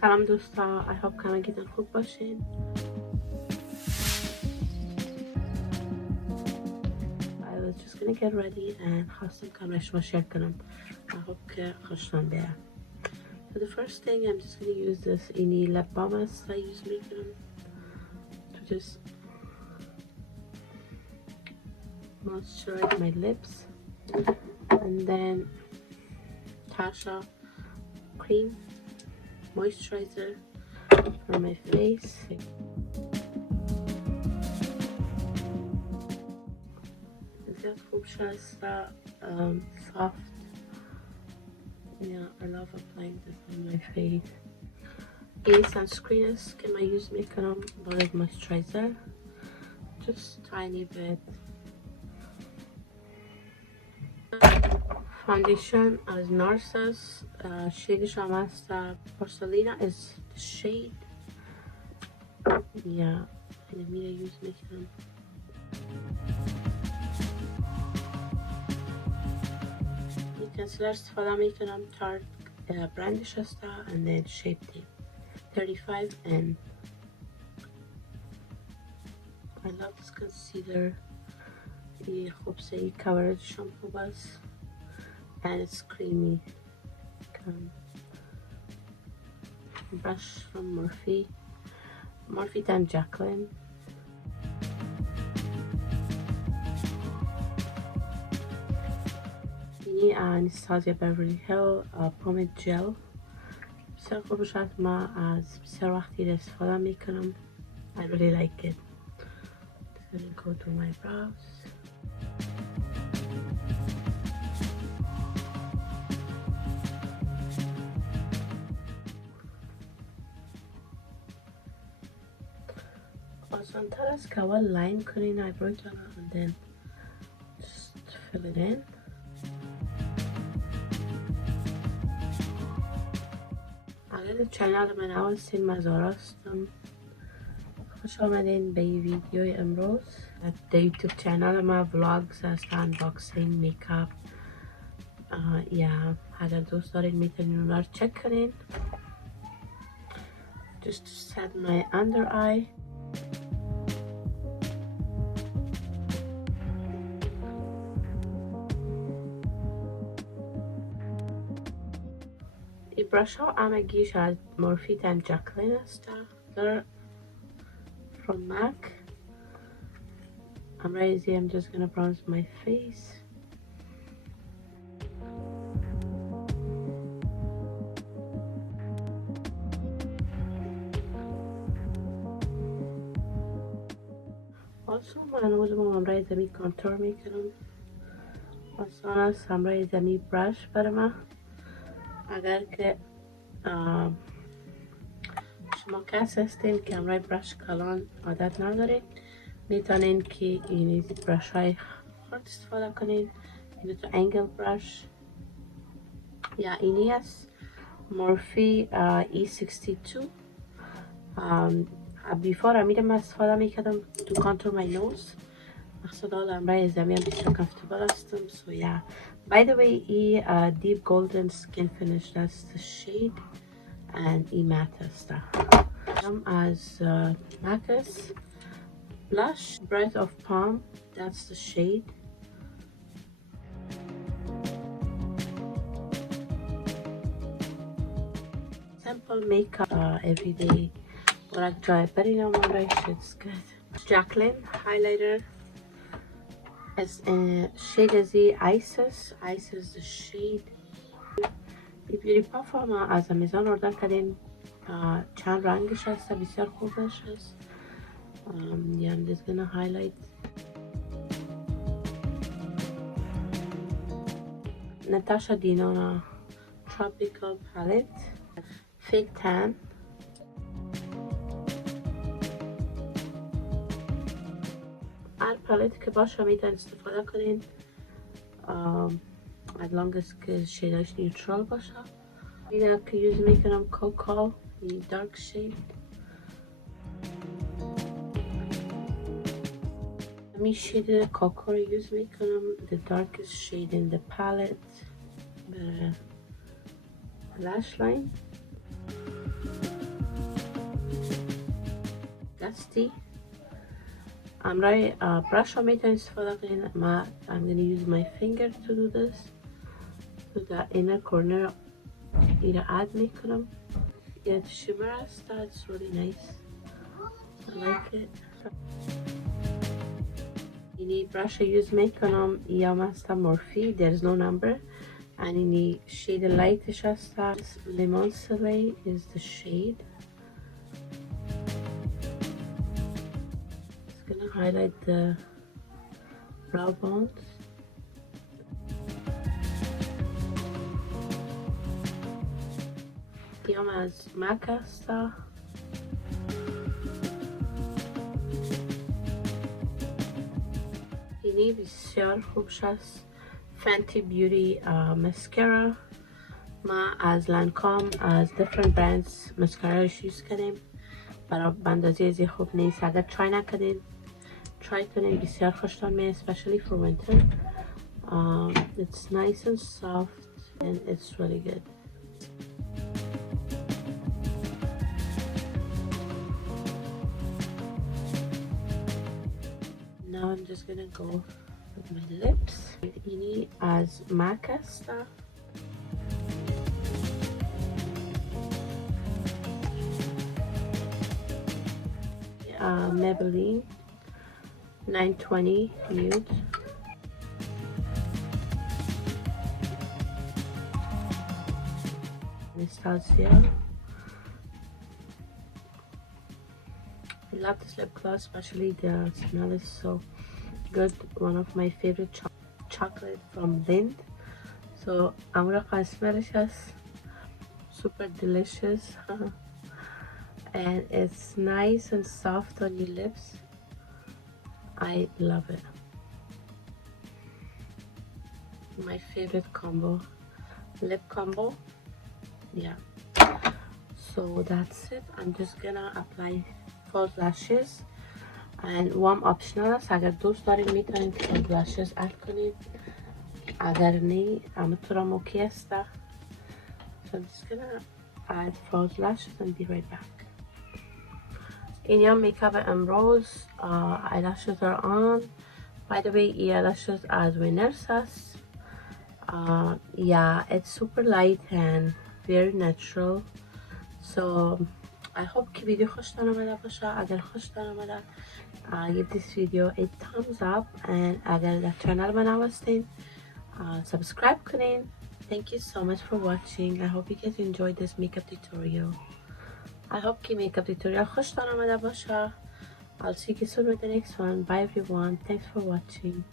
سلام دوستا، I hope همگیتون خوب باشین. I was just gonna get ready and خواستم کامرش رو شیر کنم. I hope که خوشتون بیاد. So the first thing I'm just gonna use this اینی lip balm است I use میکنم to just moisturize my lips, and then Tasha cream moisturizer for my face. زیاد خوب شسته soft. Yeah, I love applying this on my face. این sunscreen است که من یوز میکنم باید moisturizer, just tiny bit. Foundation از نارس است، شیدش هم است پورسلینا is the shade. یا اینو میره یوز میکنم. این کنسیلر استفاده میکنم تارت برندش است and then shape tape 35N. I love this concealer. این خوب سه coverage هم خوب است and it's creamy. Brush from Morphe and Jacqueline. اینی Anastasia Beverly Hill pomade gel. بسیار خوب شد، ما از بسیار وقتی استفاده میکنم. I really like it. Just gonna go to my brows. آسان‌تر است که اول لاین کنین آیبروتون and then just fill it in. اگر چینل من اول هستین مزارا هستم، خوش آمدین به این ویدیوی امروز. در یوتیوب چینل ما ولاگز هست، انباکسینگ، میکاپ. یا اگر دوست دارین میتونین اونا رو چک کنین. Just to set my under eye. این برش ها همگیش از مورفی and جاکلین است. They're from MAC. I'm ready. I'm just gonna bronze my face. Also من امروز همراه زمی کانتور میکنم. آسان است همراه زمی برش برای من. اگر که شما کس هستین که همراه برش کلان عادت ندارین، میتونین که این برش های خرد استفاده کنین. این تو انگل برش یا اینی است مورفی E62. بیفور امیرم استفاده میکردم تو کانتور مای نوز. مقصد حال همراه زمین بسیار کمفتبل هستم. So yeah, by the way این deep golden skin finish that's the shade and این matte است. از MAC است blush bright of palm, that's the shade. Simple makeup everyday ورق جای برینم آرایش. It's good. Jacqueline highlighter as shade as the Isis is the shade. این بیوتی پافا ما از آمازون اوردر کردیم. چند رنگش هست، بسیار خوبش هست. Yeah, I'm just gonna highlight. Natasha Denona tropical palette fake tan. هر پالت که باشه میتونید استفاده کنین as long as که شیداش نیوترال باشه. اینه که یوز میکنم کوکو، این دارک شید. می شید کوکو رو یوز میکنم the darkest shade in the palette lash line. dusty. brush رو میتونید استفاده کنید. I'm gonna use my finger to do this. to the inner corner اینو add میکنم. Yeah, the shimmer است. That's really nice. I like it. اینی brush use میکنم یا مثلا مورفی. There's no number. and اینی shade lightش است. Lemon Soleil is the shade. It's gonna highlight the brow bones. یام از مک است. اینی بسیار خوب است. Fenty Beauty mascara. ما از لانکام از different brands mascara یوز کردیم. برای اندازه خوب نیست. اگر ترای نکردین try کنین. بسیار خوشتان میاد especially for winter. It's nice and soft and it's really good. Now I'm just gonna go with my lips. اینی از مک است. Maybelline 920 nude. Anastasia. I love this lip gloss, especially the smell is so good. One of my favorite chocolate from Lind. So I'm gonna smell it. Super delicious. And it's nice and soft on your lips. I love it. My favorite combo, lip combo. Yeah, so that's it. I'm just gonna apply false lashes and warm optional است. اگر دوست دارید میتونید false lashes add کنید. اگر نه همونطورم اوکی است. So I'm just gonna add false lashes and be right back. این میکاپ امروز eyelashes are on. By the way, eyelashes as winners است. Yeah, it's super light and very natural. So I hope که ویدیو خوشتان آمده باشه. اگر خوشتان آمده give this video a thumbs up and اگر در چنل من هستین subscribe کنین. Thank you so much for watching. I hope you guys enjoyed this makeup tutorial. I hope که makeup tutorial خوشتان آمده باشه. I'll see you soon with the next one. Bye everyone. Thanks for watching.